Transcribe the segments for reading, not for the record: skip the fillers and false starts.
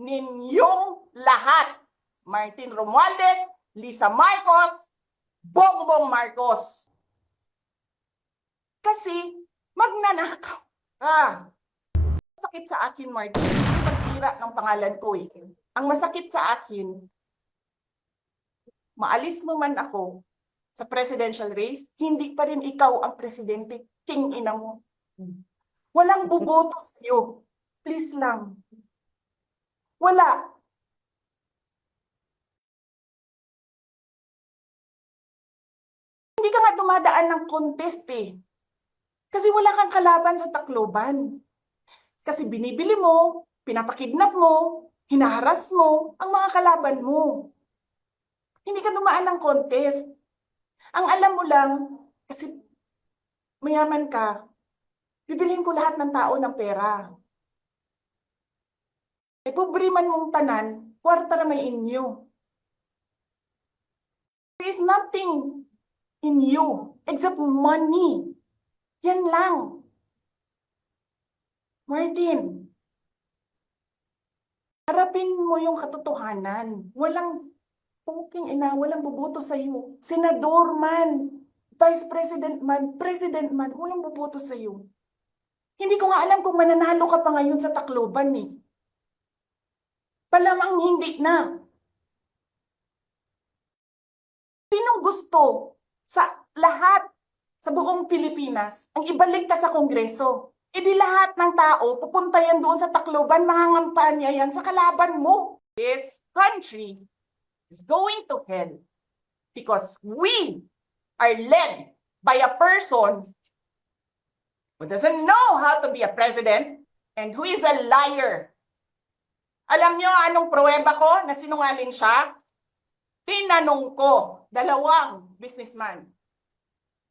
ninyong lahat. Martin Romualdez, Lisa Marcos, Bongbong Marcos. Kasi magnanakaw ka. Masakit sa akin, Martin, yung pagsira ng pangalan ko eh. Ang masakit sa akin, maalis mo man ako sa presidential race, hindi pa rin ikaw ang presidente, king ina mo. Walang buboto sa'yo. Please lang. Wala. Hindi ka nga dumadaan ng contest eh. Kasi wala kang kalaban sa Tacloban. Kasi binibili mo, pinapakidnap mo, hinaharas mo ang mga kalaban mo. Hindi ka dumaan ng contest. Ang alam mo lang, kasi mayaman ka, bibilhin ko lahat ng tao ng pera. E pobre man mong tanan, kwarta na may inyo. There is nothing in you except money. Yan lang. Martin, harapin mo yung katotohanan. Walang puking ina, walang buboto sa'yo. Senador man, Vice President man, walang buboto sa'yo. Hindi ko nga alam kung mananalo ka pa ngayon sa Tacloban eh. Palamang hindi na. Sinong gusto sa lahat sa buong Pilipinas ang ibalik ka sa Kongreso? E di lahat ng tao pupunta yan doon sa Tacloban, mangangampanya yan sa kalaban mo. This country is going to hell because we are led by a person who doesn't know how to be a president and who is a liar. Alam nyo anong pruweba ko na sinungaling siya? Tinanong ko, 2 businessman.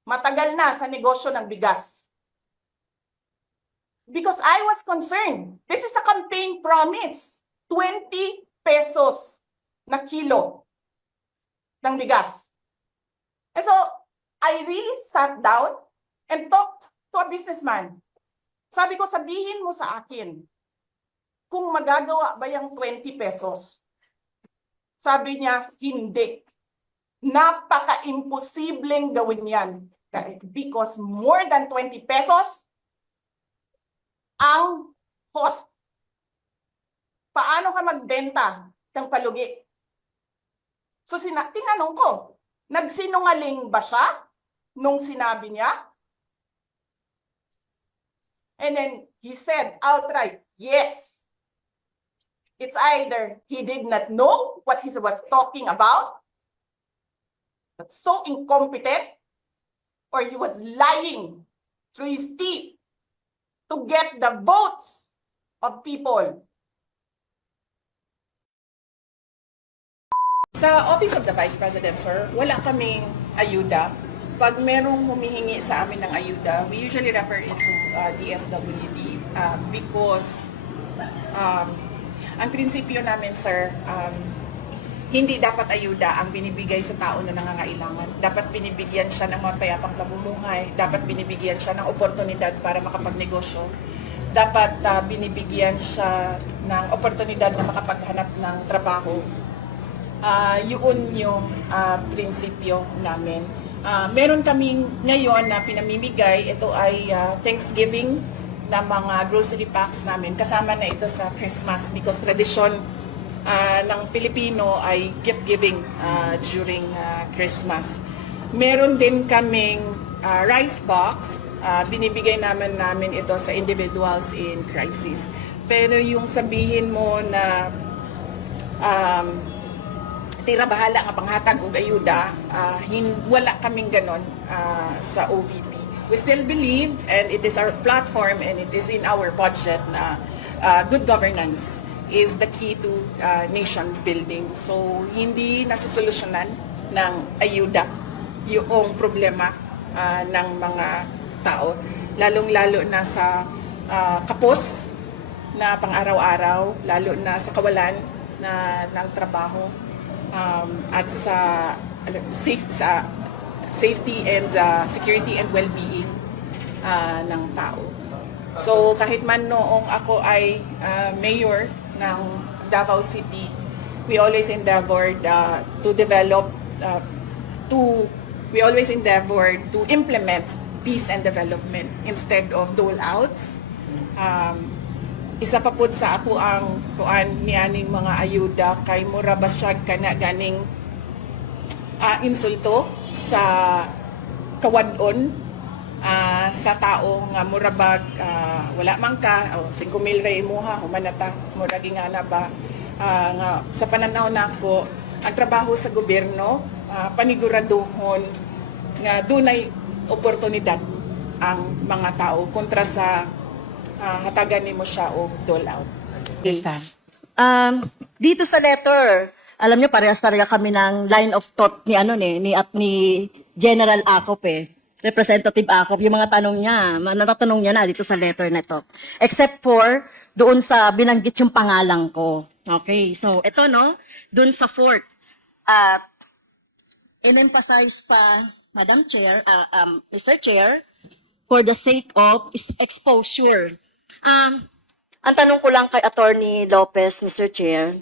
Matagal na sa negosyo ng bigas. Because I was concerned. This is a campaign promise. 20 pesos na kilo ng bigas. And so, I really sat down and talked to a businessman. Sabi ko, sabihin mo sa akin, kung magagawa ba yung 20 pesos? Sabi niya, hindi. Napaka-imposibleng gawin yan. Because more than 20 pesos, ang cost. Paano ka magbenta ng palugi? So, tinanong ko, nagsinungaling ba siya nung sinabi niya? And then, he said outright, yes. It's either he did not know what he was talking about, that's so incompetent, or he was lying through his teeth to get the votes of people. Sa Office of the Vice President, sir, wala kaming ayuda. Pag merong humihingi sa amin ng ayuda, we usually refer it to DSWD because ang prinsipyo namin, sir, hindi dapat ayuda ang binibigay sa tao na nangangailangan. Dapat binibigyan siya ng mapayapang pamumuhay. Dapat binibigyan siya ng oportunidad para makapagnegosyo. Dapat binibigyan siya ng oportunidad na makapaghanap ng trabaho. Yun yung prinsipyo namin. Meron kaming ngayon na pinamimigay. Ito ay Thanksgiving na mga grocery packs namin. Kasama na ito sa Christmas because tradisyon ng Pilipino ay gift-giving during Christmas. Meron din kaming rice box. Binibigay namin ito sa individuals in crisis. Pero yung sabihin mo na tira bahala nga panghatag o ayuda, wala kaming ganon sa OVP. We still believe, and it is our platform and it is in our budget na good governance is the key to nation building. So, hindi nasusolusyonan ng ayuda yung problema ng mga tao, lalong-lalo na sa kapos na pang-araw-araw, lalo na sa kawalan ng trabaho at sa safety and security and well-being ng tao. So kahit man noong ako ay mayor ng Davao City, we always endeavored to develop we always endeavored to implement peace and development instead of dole outs. Isa pa pud sa ako ang kuan nianing mga ayuda kay mura basyag kana ganing insulto sa kawadon sa tao nga murabag wala man ka o 5,000 ra imuha humanata mura gingana ba nga sa pananaw nako ang trabaho sa gobyerno paniguraduhon nga dunay oportunidad ang mga tao kontra sa hatagan nimo siya og dole out. Dito sa letter, alam niyo parehas talaga kami ng line of thought ni ni General Acop Representative Acop, yung mga tanong niya, natatanong niya na dito sa letter na to. Except for doon sa binanggit yung pangalan ko. Okay, so ito doon sa fourth, in-emphasize pa, Madam Chair, Mr. Chair, for the sake of exposure. Ang tanong ko lang kay Attorney Lopez, Mr. Chair,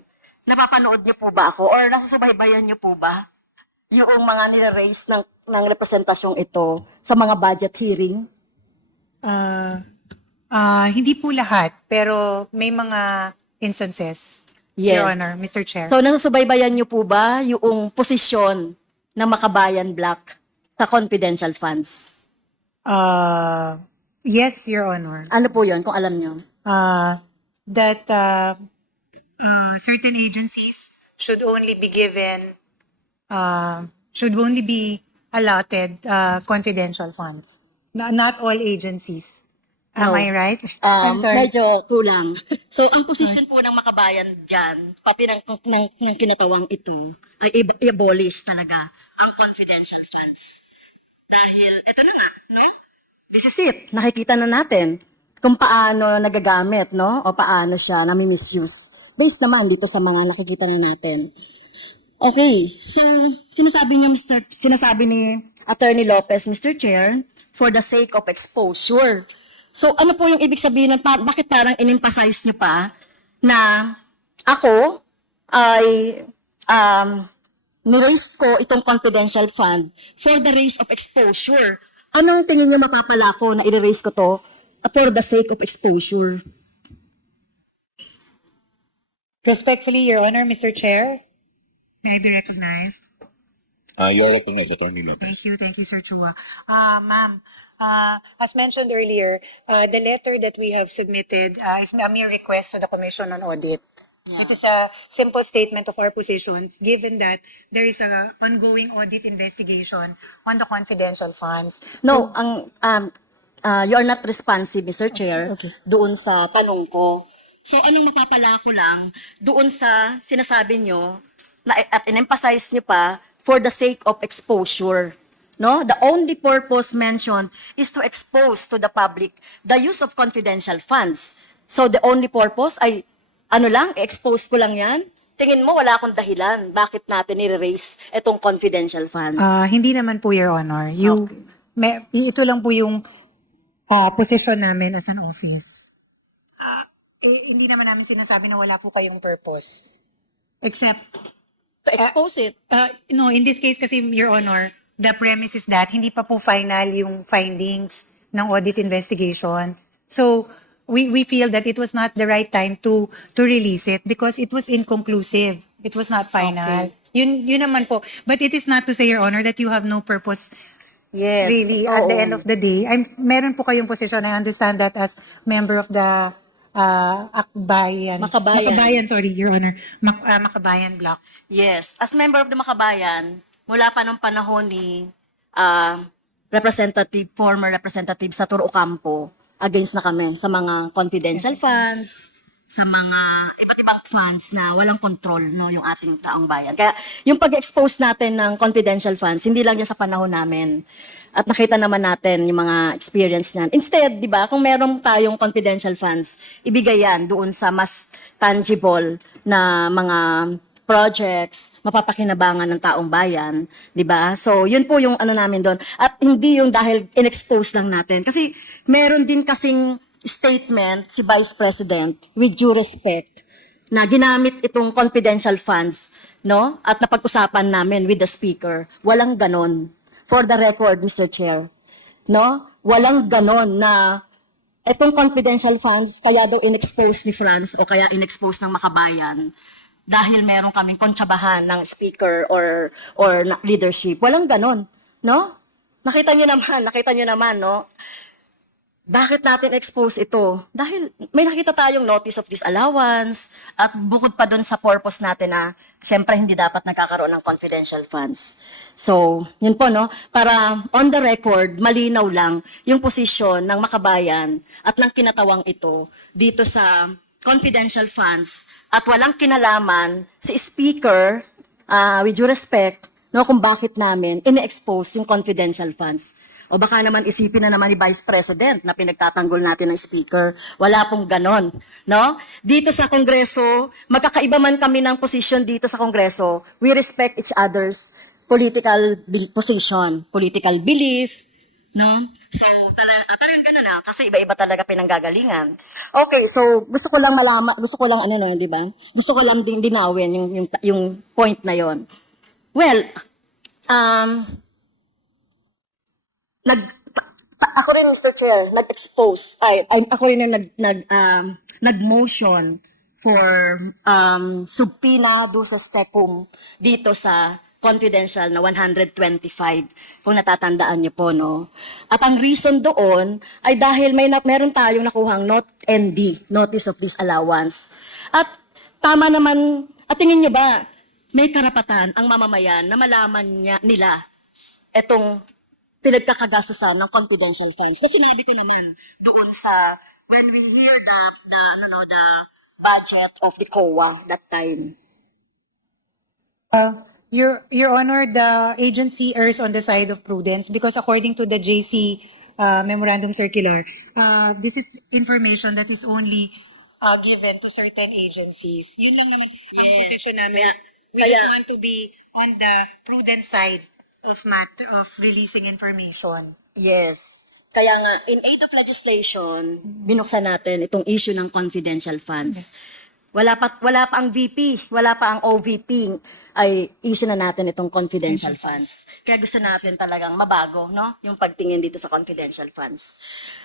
napapanood niyo po ba ako or nasusubaybayan niyo po ba yung mga nire-raise ng representasyong ito sa mga budget hearing? Hindi po lahat, pero may mga instances, Yes. Your Honor, Mr. Chair. So, nasusubaybayan niyo po ba yung posisyon ng Makabayan Black sa confidential funds? Yes, Your Honor. Ano po yun, kung alam niyo? That certain agencies should only be given, should only be allotted confidential funds. Not all agencies. Am No. I right? I'm sorry. Medyo kulang. So, ang posisyon po ng Makabayan dyan, pati ng kinatawang ito, ay i-abolish talaga ang confidential funds. Dahil, eto na nga, no? This is it. Nakikita na natin kung paano nagagamit, no? O paano siya nami-misuse. Based naman dito sa mga nakikita na natin. Okay, so sinasabi ni Attorney Lopez, Mr. Chair, for the sake of exposure. So ano po yung ibig sabihin bakit parang in-emphasize niyo pa na ako ay ni-raise ko itong confidential fund for the raise of exposure. Anong tingin niyo mapapala ko na i-raise ko to for the sake of exposure? Respectfully, Your Honor, Mr. Chair, may I be recognized? You are recognized, Attorney Lopez. Thank you, Sir Chua. Ma'am, as mentioned earlier, the letter that we have submitted is a mere request to the Commission on Audit. Yeah. It is a simple statement of our position, given that there is a ongoing audit investigation on the confidential funds. No, you are not responsive, Mr. Chair, doon sa tanong ko. So, anong mapapala ko lang doon sa sinasabi nyo at in-emphasize nyo pa for the sake of exposure. No? The only purpose mentioned is to expose to the public the use of confidential funds. So, the only purpose ay, expose ko lang yan? Tingin mo, wala akong dahilan. Bakit natin i-raise itong confidential funds? Hindi naman po, Your Honor. Ito lang po yung position namin as an office. Hindi naman namin sinasabi na wala po kayong purpose. Except, To expose it. no, in this case kasi, Your Honor, the premise is that hindi pa po final yung findings ng audit investigation. So, we feel that it was not the right time to release it because it was inconclusive. It was not final. Okay. Yun naman po. But it is not to say, Your Honor, that you have no purpose Yes. really at the Oo. end of the day. Meron po kayong position. I understand that as member of the Makabayan, sorry, Your Honor. Makabayan Block. Yes. As member of the Makabayan, mula pa nung panahon ni former representative sa Turo Ocampo, against na kami sa mga confidential funds, sa mga iba't ibang funds na walang control yung ating taong bayan. Kaya yung pag-expose natin ng confidential funds, hindi lang yan sa panahon namin. At nakita naman natin yung mga experience niyan. Instead, di ba, kung meron tayong confidential funds, ibigay yan doon sa mas tangible na mga projects, mapapakinabangan ng taong bayan, di ba? So, yun po yung namin doon. At hindi yung dahil in-expose lang natin. Kasi meron din kasing statement si Vice President with due respect na ginamit itong confidential funds, no? At napag-usapan namin with the speaker. Walang ganon. For the record, Mr. Chair. No? Walang ganon na itong confidential funds kaya daw in-expose ni France o kaya in-expose ng Makabayan dahil meron kaming kontsabahan ng speaker or leadership. Walang ganon. No? Nakita niyo naman, no? Bakit natin expose ito? Dahil may nakita tayong notice of disallowance at bukod pa dun sa purpose natin na syempre hindi dapat nagkakaroon ng confidential funds. So, yun po, no? Para on the record, malinaw lang yung posisyon ng Makabayan at ng kinatawang ito dito sa confidential funds at walang kinalaman si Speaker, with due respect, no, kung bakit namin ine-expose yung confidential funds. O baka naman isipin na naman ni Vice President na pinagtatanggol natin ng speaker. Wala pong ganon. No? Dito sa Kongreso, magkakaiba man kami ng position dito sa Kongreso, we respect each other's political position, political belief. No? So, talagang ganun na. Kasi iba-iba talaga pinanggagalingan. Okay, so gusto ko lang malaman, di ba? Gusto ko lang din linawin yung point na yon. Well, ako rin, Mr. Chair, nag-expose, ako rin yung nag-motion for subpoena do sa STECUM dito sa confidential na 125, kung natatandaan niyo po, no? At ang reason doon ay dahil meron tayong nakuhang notice of disallowance. At tama naman, at tingin niyo ba, may karapatan ang mamamayan na malaman nila etong pinagkakagastusan ng confidential funds. Na sinabi ko naman doon sa when we hear the budget of the COA that time. Your Honor, the agency errs on the side of prudence because according to the JC Memorandum Circular, this is information that is only given to certain agencies. Yun lang naman ang position namin. We just want to be on the prudent side of releasing information. Yes. Kaya nga, in aid of legislation, binuksan natin itong issue ng confidential funds. Wala pa ang VP, wala pa ang OVP, ay issue na natin itong confidential funds. Kaya gusto natin talagang mabago, no? Yung pagtingin dito sa confidential funds.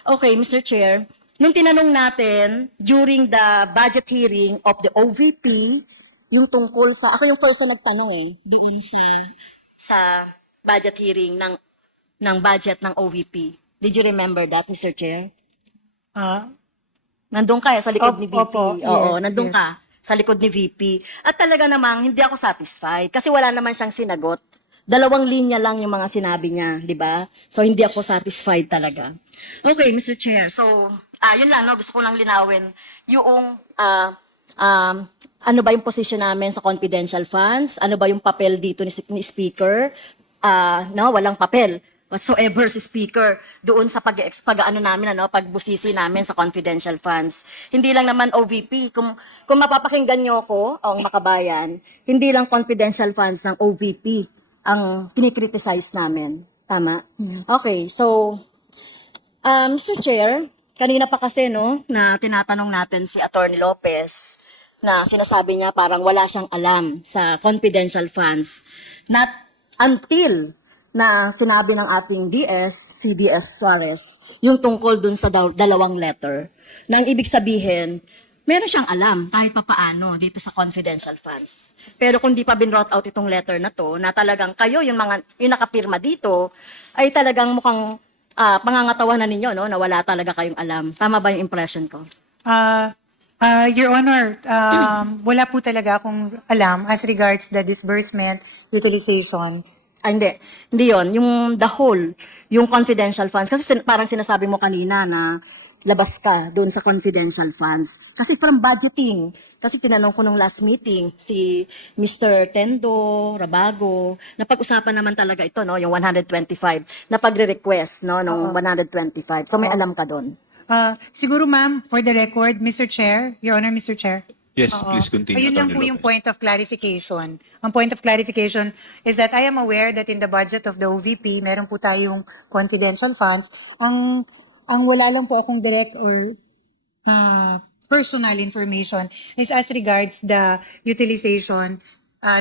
Okay, Mr. Chair, nung tinanong natin during the budget hearing of the OVP, yung tungkol sa, ako yung first na nagtanong doon sa budget hearing ng budget ng OVP. Did you remember that, Mr. Chair? Nandun ka sa likod ni VP. Opo, Oo, yes, nandun yes. ka sa likod ni VP. At talaga namang hindi ako satisfied kasi wala naman siyang sinagot. 2 linya lang yung mga sinabi niya, di ba? So, hindi ako satisfied talaga. Okay, Mr. Chair. So, yun lang, no? Gusto ko lang linawin yung ano ba yung position namin sa confidential funds? Ano ba yung papel dito ni Speaker? No, walang papel whatsoever si Speaker doon sa pagbusisi namin sa confidential funds. Hindi lang naman OVP. Kung mapapakinggan niyo ako, ang Makabayan, hindi lang confidential funds ng OVP ang kinikriticize namin. Tama? Okay, so, Mr. Chair, kanina pa kasi, no, na tinatanong natin si Attorney Lopez na sinasabi niya parang wala siyang alam sa confidential funds. Not until na sinabi ng ating si DS Suarez, yung tungkol dun sa 2 letter. Nang ibig sabihin, meron siyang alam kahit papaano dito sa confidential funds. Pero kung di pa binroute out itong letter na to, na talagang kayo, yung nakapirma dito, ay talagang mukhang pangangatawa na ninyo, no, na wala talaga kayong alam. Tama ba yung impression ko? Your Honor, wala po talaga akong alam as regards the disbursement, utilization. Hindi yon. Yung the whole, yung confidential funds. Kasi parang sinasabi mo kanina na labas ka doon sa confidential funds. Kasi from budgeting, kasi tinanong ko nung last meeting, si Mr. Tendo, Rabago, napag-usapan naman talaga ito, no, yung 125, na pagre-request, no, nung 125. So may alam ka doon. Siguro ma'am, for the record, Mr. Chair, Your Honor, Mr. Chair. Yes, please continue. Ayun lang po Attorney yung Lopez. point of clarification. Ang point of clarification is that I am aware that in the budget of the OVP, meron po tayong confidential funds. Ang wala lang po akong direct or personal information is as regards the utilization,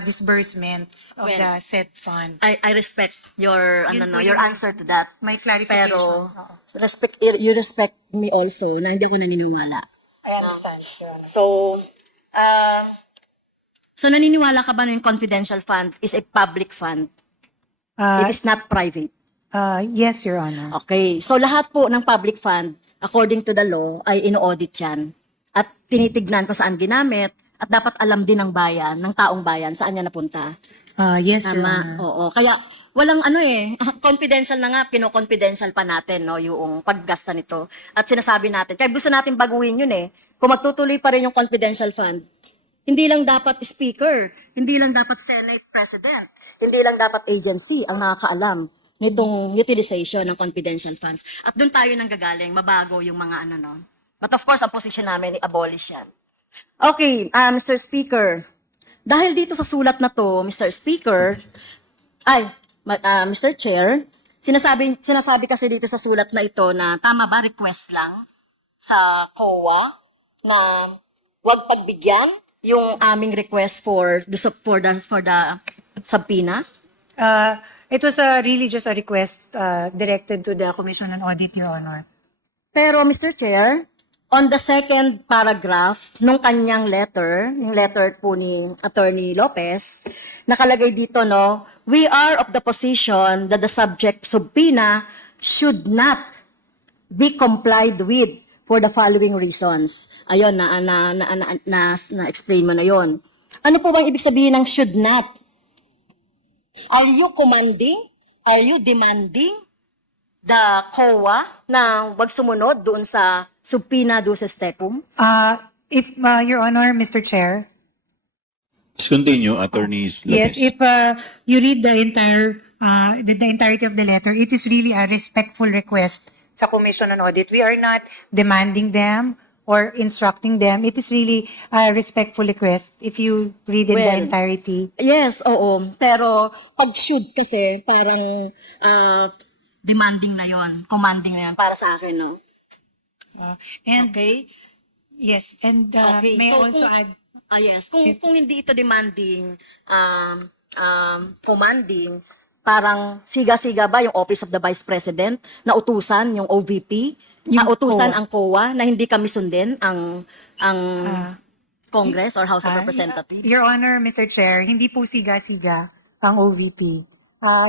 disbursement of Well, the said fund. I respect your Yun po your yung- answer to that. May clarification. Pero Oo. you respect me also na hindi ako naniniwala. I understand. Your Honor. So naniniwala ka ba na yung confidential fund is a public fund? It is not private. Yes, Your Honor. Okay. So lahat po ng public fund, according to the law, ay ino-audit yan. At tinitignan kung saan ginamit at dapat alam din ng bayan, ng taong bayan, saan niya napunta. Yes, Your Tama. Honor. Oo. Kaya walang confidential na nga, pino-confidential pa natin, no, yung paggasta nito. At sinasabi natin, kaya gusto natin baguhin yun kung magtutuloy pa rin yung confidential fund, hindi lang dapat speaker, hindi lang dapat Senate President, hindi lang dapat agency ang nakakaalam nitong utilization ng confidential funds. At doon tayo nang gagaling, mabago yung mga no. But of course, ang position namin, i-abolish yan. Okay, Mr. Speaker, dahil dito sa sulat na to, Mr. Speaker, Mr. Chair, sinasabi kasi dito sa sulat na ito na tama ba request lang sa COA na wag pagbigyan yung aming request for the subpoena? It was really just a request directed to the Commission on Audit, Your Honor. Pero Mr. Chair, on the second paragraph nung kanyang letter, yung letter po ni Attorney Lopez, nakalagay dito, no, we are of the position that the subject subpoena should not be complied with for the following reasons. Ayun, na-explain mo na yon. Ano po bang ibig sabihin ng should not? Are you commanding? Are you demanding the COA na wag sumunod doon sa subpoena doon sa STEPUM? If Your Honor, Mr. Chair, Let's continue, attorneys. yes, Lopez. if you read the entirety of the letter, it is really a respectful request sa Commission on Audit. We are not demanding them or instructing them. It is really a respectful request if you read in the Well, entirety. Yes, oo. Pero pag should kasi parang demanding na yon, commanding na yon para sa akin, no? And Okay? yes, and Okay, may I so also kung- add, Yes, kung hindi ito demanding, commanding, parang siga-siga ba yung Office of the Vice President na utusan yung OVP, Yung utusan COA. ang COA na hindi kami sundin ang Congress or House of Representatives? Your Honor, Mr. Chair, hindi po siga-siga ang OVP.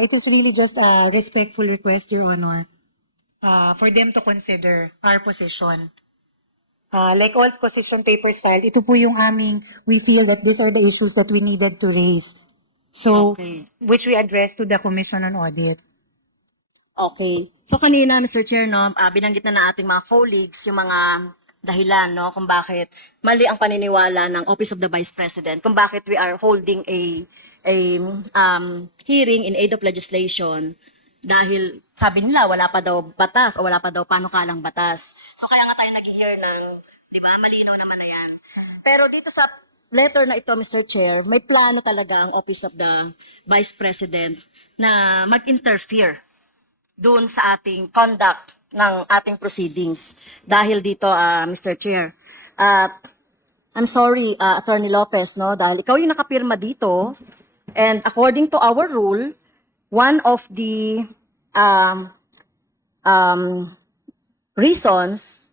It is really just a respectful request, Your Honor, for them to consider our position. Like all position papers filed, ito po yung we feel that these are the issues that we needed to raise. So, Okay. which we addressed to the Commission on Audit. Okay. So kanina, Mr. Chair, no, binanggit na ating mga colleagues yung mga dahilan, no, kung bakit mali ang paniniwala ng Office of the Vice President, kung bakit we are holding a hearing in aid of legislation dahil sabi nila wala pa daw batas o wala pa daw panukalang batas. So kaya nga tayo nag-hear ng, di ba, malinaw naman na yan. Pero dito sa letter na ito, Mr. Chair, may plano talaga ang Office of the Vice President na mag-interfere doon sa ating conduct ng ating proceedings. Dahil dito, Mr. Chair, I'm sorry, Attorney Lopez, no, dahil ikaw yung nakapirma dito, and according to our rule, one of the reasons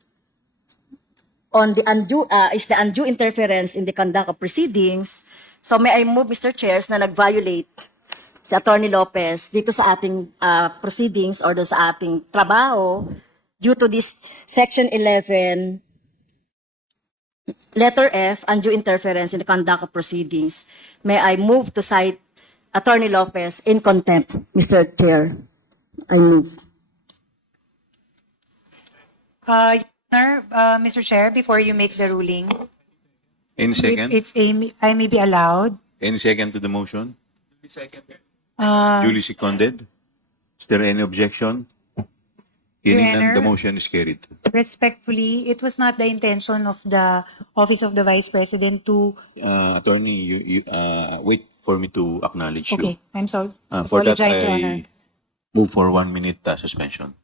on the undue is the undue interference in the conduct of proceedings. So may I move, Mr. Chairs, na nag-violate si Attorney Lopez dito sa ating proceedings or doon sa ating trabaho due to this Section 11, letter F, undue interference in the conduct of proceedings. May I move to cite Attorney Lopez in contempt, Mr. Chair. I move. Mr. Chair, before you make the ruling, Any second? if I may be allowed, Any second to the motion? uh, Duly seconded? Is there any objection? Hearing none, the Honor. motion is carried. respectfully, it was not the intention of the Office of the Vice President to. Attorney, you wait for me to acknowledge Okay, you. I'm sorry. For that, Apologize, Your Honor. I move for 1 minute suspension.